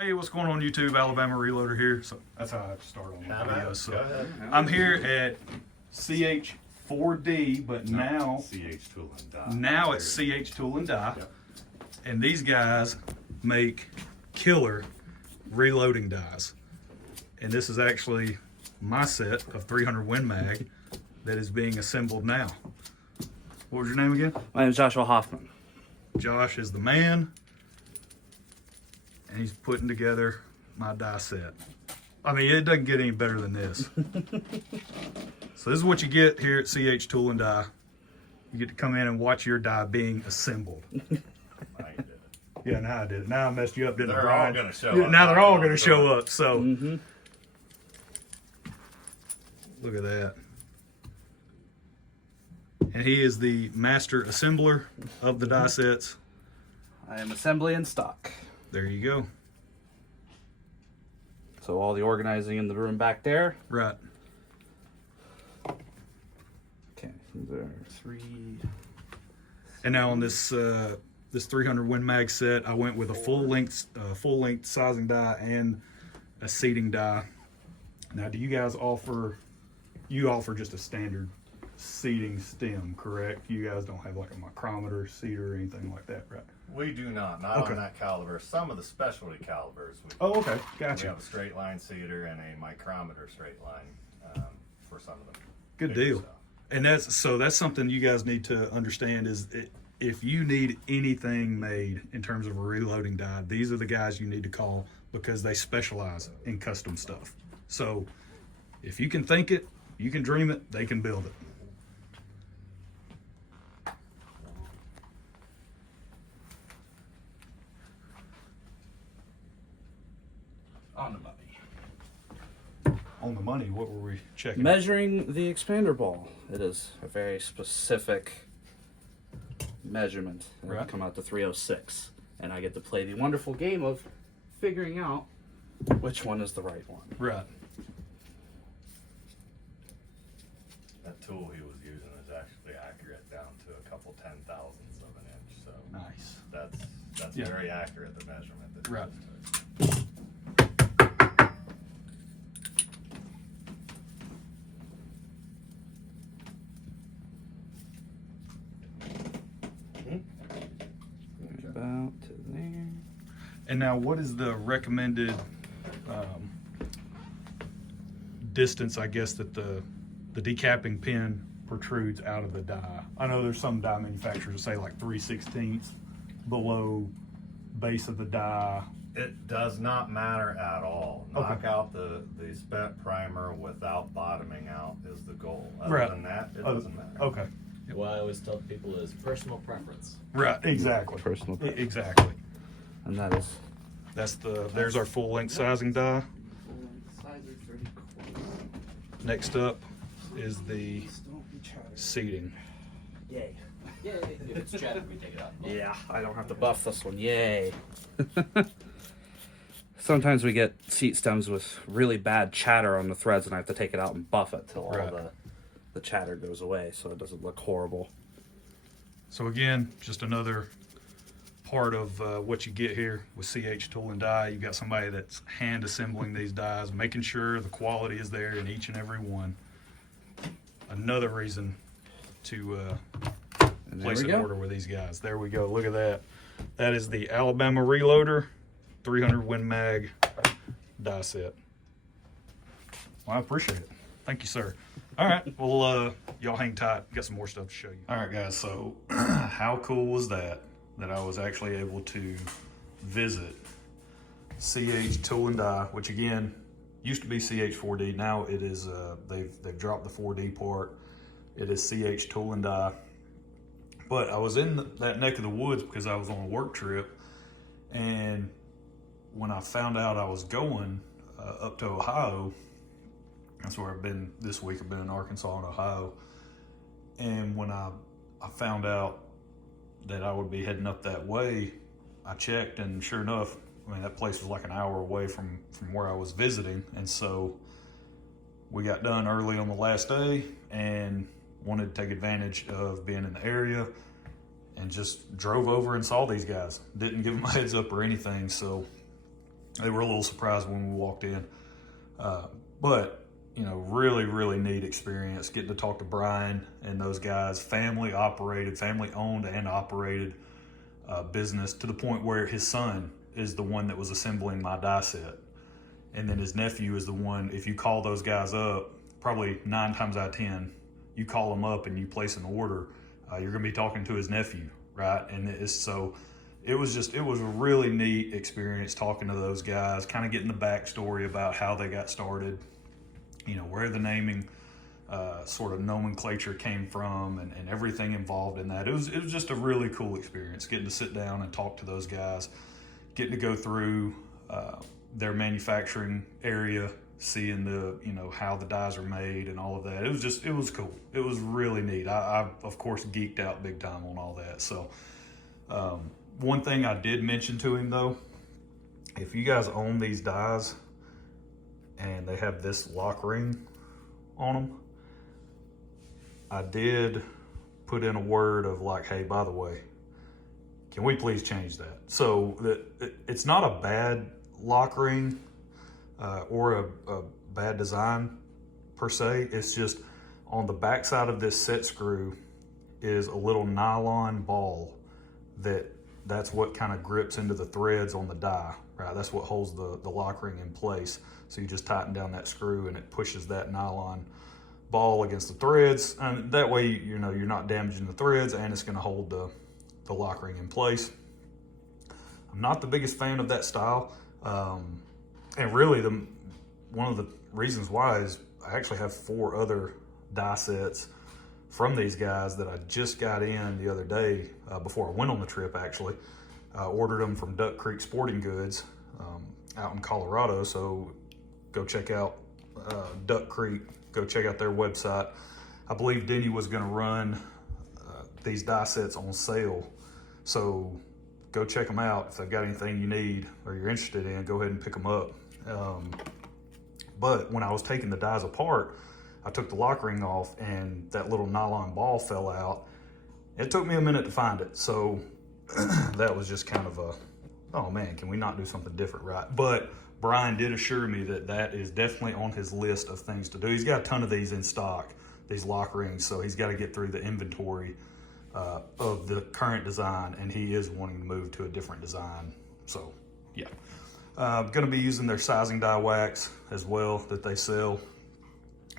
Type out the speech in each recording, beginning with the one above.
Hey, what's going on YouTube? Alabama Reloader here. So that's how I have to start on my video. So Go ahead. I'm here at CH4D, but now CH Tool and Die. now it's CH Tool and Die, Yep. and these guys make killer reloading dies. And this is actually my set of 300 Win Mag that is being assembled now. What was your name again? My name is Joshua Hoffman. Josh is the man, and he's putting together my die set. I mean, it doesn't get any better than this. So this is what you get here at CH Tool and Die. You get to come in and watch your die being assembled. Now you did it. Yeah, now I did it. Now I messed you up, didn't I, They're all Brian? going to show Yeah, up. now they're all going to show up. So look at that. And he is the master assembler of the die sets. I am assembly in stock. There you go. So all the organizing in the room back there. Right. Okay, there are 3. And now on this this 300 Win Mag set, I went with a full length sizing die and a seating die. Now, do you guys offer? You offer just a standard seating stem, correct? You guys don't have like a micrometer seater or anything like that, right? We do not Okay. on that caliber. Some of the specialty calibers. We Oh, okay, We gotcha. have a straight line seater and a micrometer straight line for some of them. Good bigger deal. stuff. And that's something you guys need to understand is if you need anything made in terms of a reloading die, these are the guys you need to call because they specialize in custom stuff. So if you can think it, you can dream it, they can build it. On the money. On the money, what were we checking? Measuring the expander ball. It is a very specific measurement. It'll Right. come out to 306. And I get to play the wonderful game of figuring out which one is the right one. Right. That tool he was using is actually accurate down to a couple 10,000ths of an inch. So Nice. that's Yeah. very accurate, the measurement. That he Right. just took. About to there. And now, what is the recommended distance, I guess, that the decapping pin protrudes out of the die? I know there's some die manufacturers that say like 3/16 below base of the die. It does not matter at all. Okay. Knock out the spent primer without bottoming out is the goal. Other Right. than that, it Oh, doesn't matter. Okay. What I always tell people is personal preference. Right. Exactly. Personal preference. Exactly. And that is There's our full length sizing die. Next up is the seating. Yay. Yeah, if it's chatted, we take it out. Yeah, I don't have to buff this one. Yay. Sometimes we get seat stems with really bad chatter on the threads, and I have to take it out and buff it till Right. all the chatter goes away, so it doesn't look horrible. So again, just another part of what you get here with CH Tool and Die. You got somebody that's hand assembling these dies, making sure the quality is there in each and every one. Another reason to And there place we an go. order with these guys. There we go. Look at that. That is the Alabama Reloader 300 Win Mag die set. Well, I appreciate it. Thank you, sir. All right. Well, y'all hang tight. Got some more stuff to show you. All right, guys. So how cool was that I was actually able to visit CH Tool and Die, which again used to be CH4D. Now it is they've dropped the 4D part. It is CH Tool and Die. But I was in that neck of the woods because I was on a work trip, and when I found out I was going up to Ohio, that's where I've been this week. I've been in Arkansas and Ohio, and when I found out that I would be heading up that way, I checked, and sure enough, I mean, that place was like an hour away from where I was visiting, and so we got done early on the last day and wanted to take advantage of being in the area and just drove over and saw these guys. Didn't give them a heads up or anything, so They were a little surprised when we walked in. But, you know, really, really neat experience getting to talk to Brian and those guys. Family owned and operated business, to the point where his son is the one that was assembling my die set. And then his nephew is the one, if you call those guys up, probably 9 times out of 10, you call them up and you place an order, you're going to be talking to his nephew, right? And it was a really neat experience talking to those guys, kind of getting the backstory about how they got started, you know, where the naming sort of nomenclature came from, and everything involved in that. It was just a really cool experience, getting to sit down and talk to those guys, getting to go through their manufacturing area, seeing how the dies are made and all of that. It was cool. It was really neat. I of course geeked out big time on all that. So one thing I did mention to him though, if you guys own these dies and they have this lock ring on them, I did put in a word of like, hey, by the way, can we please change that? So it's not a bad lock ring or a bad design per se. It's just on the back side of this set screw is a little nylon ball that's what kind of grips into the threads on the die, right? That's what holds the lock ring in place. So you just tighten down that screw and it pushes that nylon ball against the threads, and that way you're not damaging the threads, and it's going to hold the lock ring in place. I'm not the biggest fan of that style, and really one of the reasons why is I actually have 4 other die sets from these guys that I just got in the other day, before I went on the trip actually. I ordered them from Duck Creek Sporting Goods out in Colorado, so go check out Duck Creek. Go check out their website. I believe Denny was going to run these die sets on sale, so go check them out. If they've got anything you need or you're interested in, go ahead and pick them up. But when I was taking the dies apart, I took the lock ring off and that little nylon ball fell out. It took me a minute to find it, so that was just kind of oh man, can we not do something different, right? But Brian did assure me that is definitely on his list of things to do. He's got a ton of these in stock, these lock rings, so he's got to get through the inventory of the current design, and he is wanting to move to a different design. So yeah, going to be using their sizing die wax as well that they sell.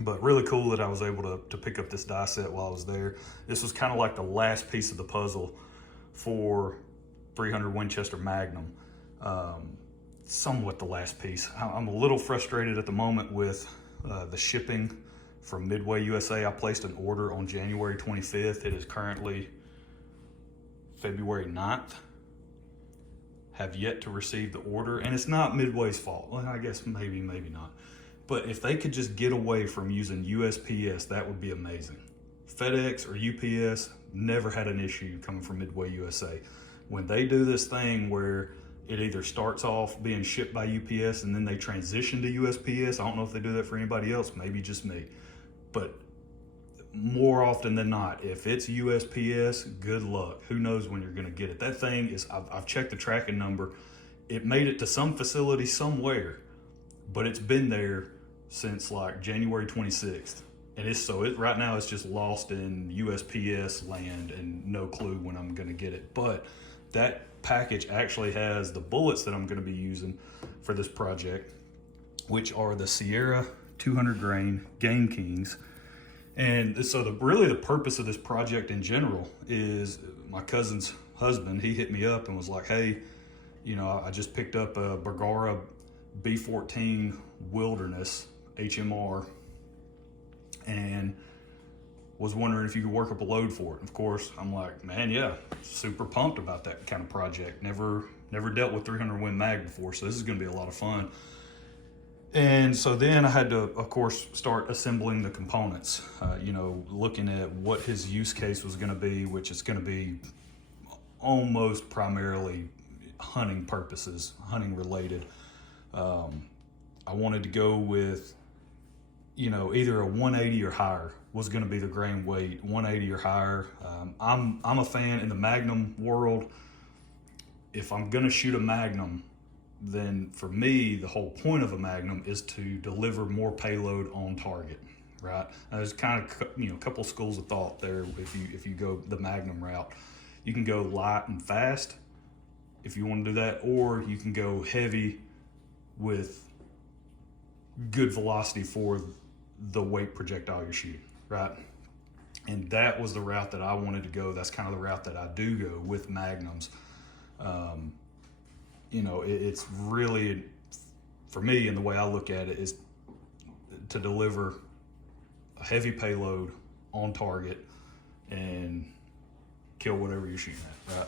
But really cool that I was able to pick up this die set while I was there. This was kind of like the last piece of the puzzle for 300 Winchester Magnum. Somewhat the last piece. I'm a little frustrated at the moment with the shipping from Midway USA. I placed an order on January 25th. It is currently February 9th. Have yet to receive the order, and it's not Midway's fault. Well, I guess maybe not. But if they could just get away from using USPS, that would be amazing. FedEx or UPS never had an issue coming from Midway USA. When they do this thing where it either starts off being shipped by UPS and then they transition to USPS. I don't know if they do that for anybody else, maybe just me. But more often than not, if it's USPS, good luck. Who knows when you're gonna get it. That thing is, I've checked the tracking number. It made it to some facility somewhere, but it's been there since like January 26th. And right now it's just lost in USPS land and no clue when I'm gonna get it. But that package actually has the bullets that I'm going to be using for this project, which are the Sierra 200 grain Game Kings. And so really the purpose of this project in general is my cousin's husband. He hit me up and was like, hey, I just picked up a Bergara B14 Wilderness HMR and was wondering if you could work up a load for it. Of course, I'm like, man, yeah, super pumped about that kind of project. Never dealt with 300 Win Mag before, so this is gonna be a lot of fun. And so then I had to, of course, start assembling the components, looking at what his use case was gonna be, which is gonna be almost primarily hunting purposes, hunting related. I wanted to go with, either a 180 or higher was going to be the grain weight, 180 or higher. I'm a fan in the Magnum world. If I'm going to shoot a Magnum, then for me, the whole point of a Magnum is to deliver more payload on target, right? Now, there's kind of, you know, a couple schools of thought there. If you go the Magnum route, you can go light and fast if you want to do that, or you can go heavy with good velocity for the weight projectile you're shooting, right? And that was the route that I wanted to go. That's kind of the route that I do go with Magnums. You know, it's really, for me, and the way I look at it, is to deliver a heavy payload on target and kill whatever you're shooting at, right?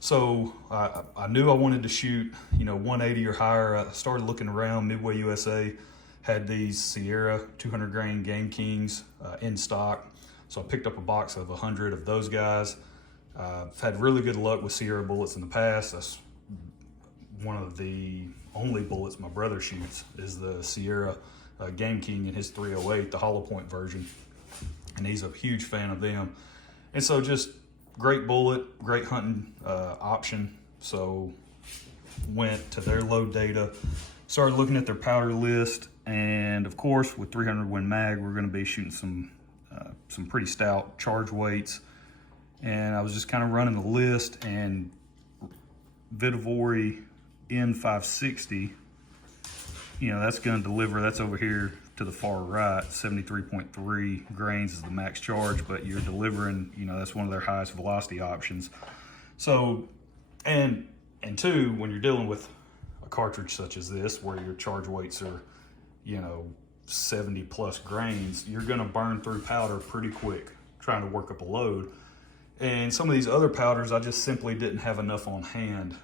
So I knew I wanted to shoot, you know, 180 or higher. I started looking around. Midway USA had these Sierra 200 grain Game Kings in stock. So I picked up a box of 100 of those guys. I've had really good luck with Sierra bullets in the past. That's one of the only bullets my brother shoots is the Sierra Game King in his 308, the hollow point version. And he's a huge fan of them. And so just great bullet, great hunting option. So went to their load data, started looking at their powder list. And of course, with 300 Win Mag, we're gonna be shooting some pretty stout charge weights. And I was just kind of running the list, and Vihtavuori N560, you know, that's going to deliver, that's over here to the far right, 73.3 grains is the max charge, but you're delivering, you know, that's one of their highest velocity options. So, and two, when you're dealing with a cartridge such as this, where your charge weights are, you know, 70 plus grains, you're going to burn through powder pretty quick trying to work up a load. And some of these other powders, I just simply didn't have enough on hand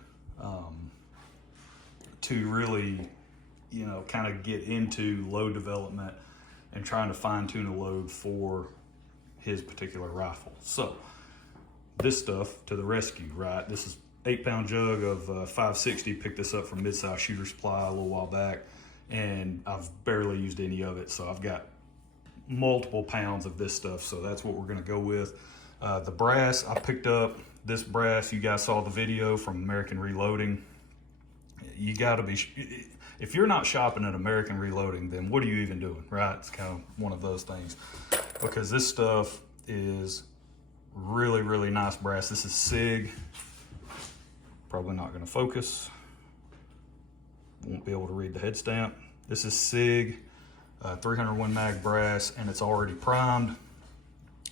to really, you know, kind of get into load development and trying to fine tune a load for his particular rifle. So this stuff to the rescue, right? This is 8-pound jug of 560. Picked this up from Mid-Size Shooter Supply a little while back, and I've barely used any of it. So I've got multiple pounds of this stuff. So that's what we're gonna go with. The brass, I picked up this brass. You guys saw the video from American Reloading. You gotta be, if you're not shopping at American Reloading, then what are you even doing, right? It's kind of one of those things, because this stuff is really, really nice brass. This is SIG. Probably not gonna focus. Won't be able to read the head stamp. This is SIG, 300 Win Mag brass, and it's already primed.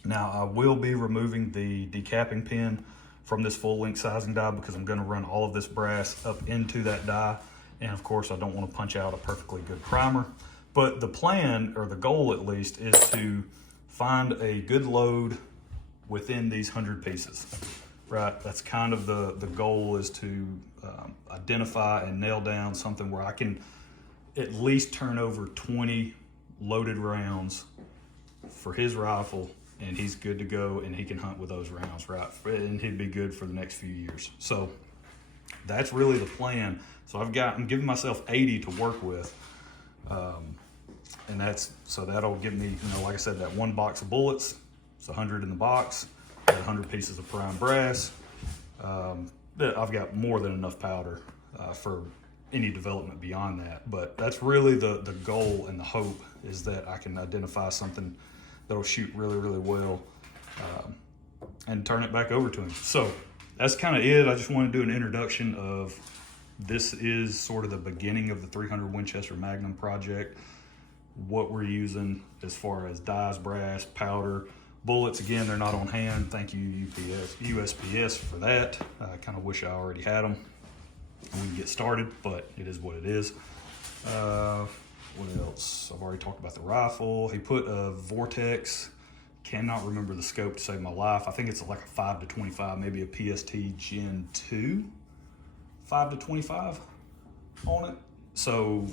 Now I will be removing the decapping pin from this full length sizing die, because I'm gonna run all of this brass up into that die. And of course I don't wanna punch out a perfectly good primer. But the plan, or the goal at least, is to find a good load within these 100 pieces, right? That's kind of the goal, is to identify and nail down something where I can at least turn over 20 loaded rounds for his rifle, and he's good to go, and he can hunt with those rounds, right? And he'd be good for the next few years. So that's really the plan. So I'm giving myself 80 to work with. And that'll give me, you know, like I said, that one box of bullets. It's 100 in the box, 100 pieces of prime brass. I've got more than enough powder for any development beyond that. But that's really the goal and the hope, is that I can identify something that'll shoot really, really well, and turn it back over to him. So that's kind of it. I just want to do an introduction of, this is sort of the beginning of the 300 Winchester Magnum project. What we're using as far as dies, brass, powder, bullets. Again, they're not on hand. Thank you, USPS, for that. I kind of wish I already had them. We can get started, but it is what it is. What else? I've already talked about the rifle. He put a Vortex, cannot remember the scope to save my life. I think it's like a 5 to 25, maybe a PST Gen 2, 5 to 25 on it. So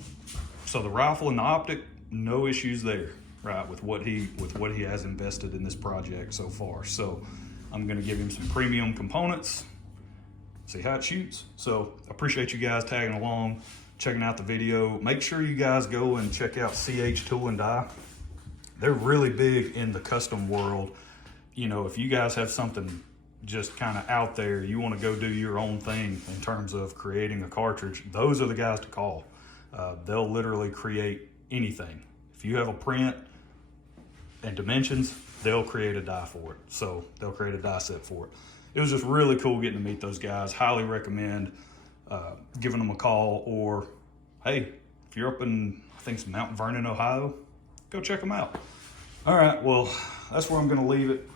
the rifle and the optic, no issues there, right? With what he has invested in this project so far. So I'm gonna give him some premium components, see how it shoots. So I appreciate you guys tagging along, checking out the video. Make sure you guys go and check out CH Tool and Die. They're really big in the custom world. You know, if you guys have something just kind of out there, you want to go do your own thing in terms of creating a cartridge, those are the guys to call. They'll literally create anything. If you have a print and dimensions, they'll create a die for it. So they'll create a die set for it. It was just really cool getting to meet those guys. Highly recommend giving them a call, or hey, if you're up in, I think it's Mount Vernon, Ohio, go check them out. All right, well, that's where I'm gonna leave it.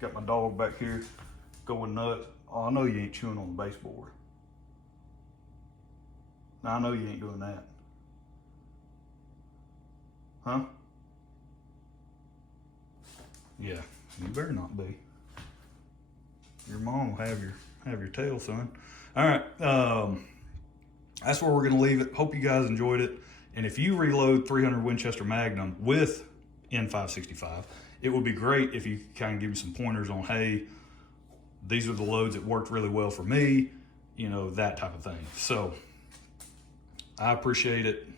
Got my dog back here going nuts. Oh, I know you ain't chewing on the baseboard. No, I know you ain't doing that. Huh? Yeah, you better not be. Your mom will have your tail, son. All right, that's where we're gonna leave it. Hope you guys enjoyed it. And if you reload 300 Winchester Magnum with N565, it would be great if you could kind of give me some pointers on, hey, these are the loads that worked really well for me, you know, that type of thing. So I appreciate it.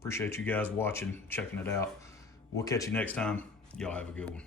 Appreciate you guys watching, checking it out. We'll catch you next time. Y'all have a good one.